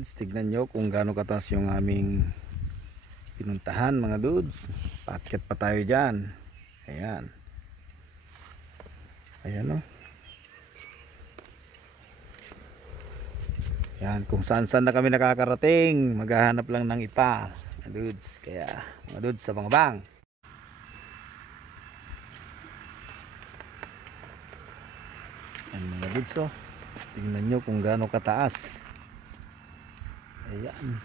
dudes, tignan nyo kung gaano kataas yung aming pinuntahan mga dudes. Paakyat pa tayo dyan. Ayan. Ayan o. Ayan, kung saan saan na kami nakakarating, maghahanap lang ng ipa mga dudes. Kaya mga dudes sa bang. Ayan mga dudes o. Tingnan nyo kung gaano kataas. Ayan.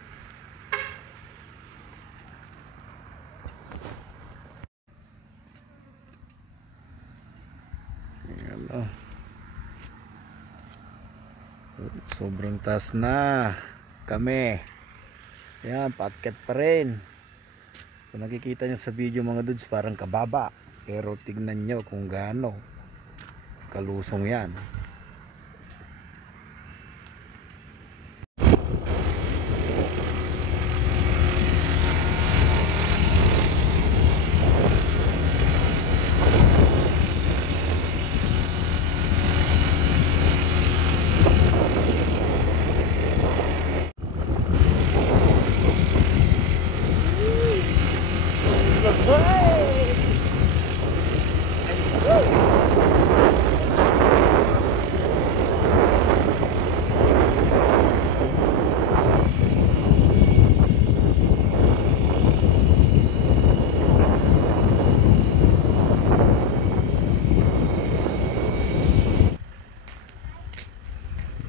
Ayan o. Sobrang taas na kami. Ayan, paakyat pa rin. Kung nakikita nyo sa video mga dudes, parang kababa. Pero tignan nyo kung gaano kalusong yan.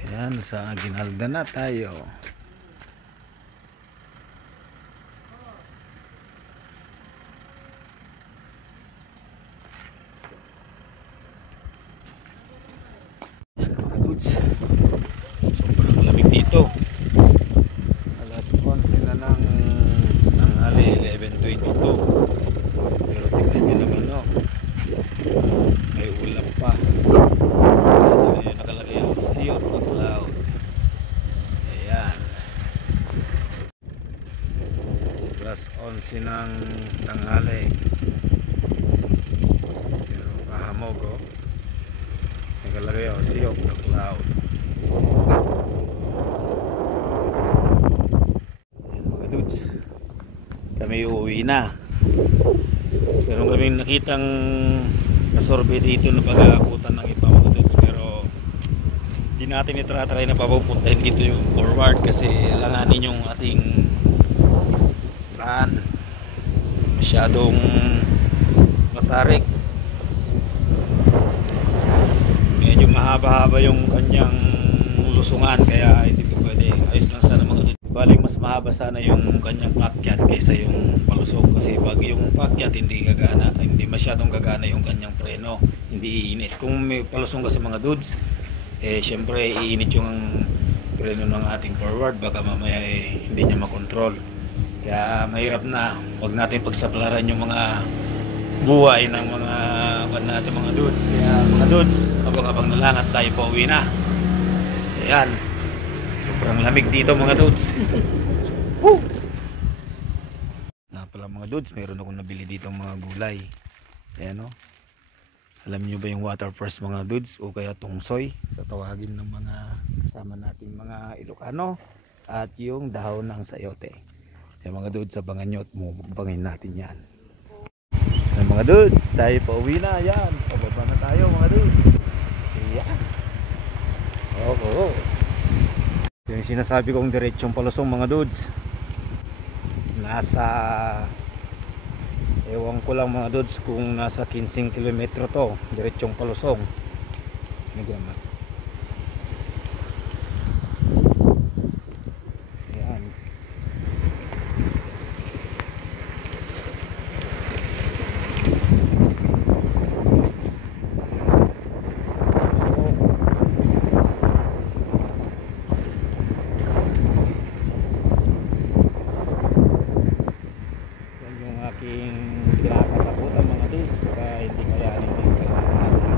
Ayan, sa Aguinalda na tayo. Mga dudes, sobrang lamig dito. Alas 11 na ng tanghali, 11:22. Pero tignan nyo naman no, may ulap pa. Ayan, nakalagay ang sea of the cloud. Ayan, alas 11 ng tanghali, pero kahamog oh. Nakalagay ang sea of the cloud. Ayan, mga dudes, kami uuwi na. Meron kaming nakitang nasorbe dito na pag-aakutan ng iba mga dudes, pero di natin itratry na papupuntahin dito yung forward kasi alanganin yung ating daan, masyadong matarik, medyo mahaba-haba yung kanyang lusungan, kaya hindi ko pwede. Ayos lang sana mga dudes. Baling mas mahaba sana yung kanyang paakyat kaysa yung palusog, kasi pag yung paakyat hindi gagana, hindi masyadong gagana yung kanyang preno, hindi iinit. Kung may palusong kasi mga dudes, syempre iinit yung preno ng ating forward, baka mamaya hindi niya makontrol. Kaya mahirap na, huwag natin pagsaplaran yung mga buhay ng mga natin mga dudes. Kaya mga dudes, abang-abang na lang at tayo pa uwi na. Ayan, sobrang lamig dito mga dudes. Woo! Nga pala mga dudes, mayroon akong nabili dito mga gulay. Ayan o. Alam nyo ba yung water first mga dudes, o kaya tungsoy sa tawagin ng mga kasama nating mga Ilocano, at yung dahon ng sayote. Ayan mga dudes, abangan nyo at mumukbangin natin yan. Ayan mga dudes, tayo pa uwi na. Ayan, pababa na tayo mga dudes. Ayan. Oo. Yung sinasabi kong diretsong palusong mga dudes, nasa, ewan ko lang mga dudes kung nasa 15 kilometro to, diretsong palusong. Ayan. Aking kinakatakutan mga dudes, baka hindi kayanin yung kailangan natin.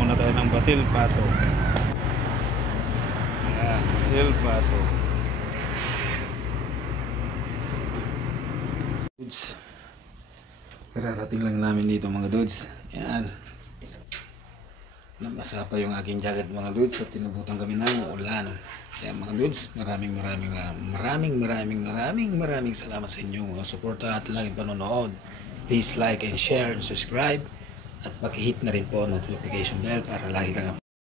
muna tayo ng batil pato. Ayan, batil pato. Dudes, kararating lang namin dito mga dudes. Ayan, nabasa pa yung aking jacket mga dudes at tinubutan kami ng ulan. Kaya mga dudes, maraming salamat sa inyong mga suporta at laging panonood. Please like and share and subscribe at paki-hit na rin po ang notification bell para lagi kang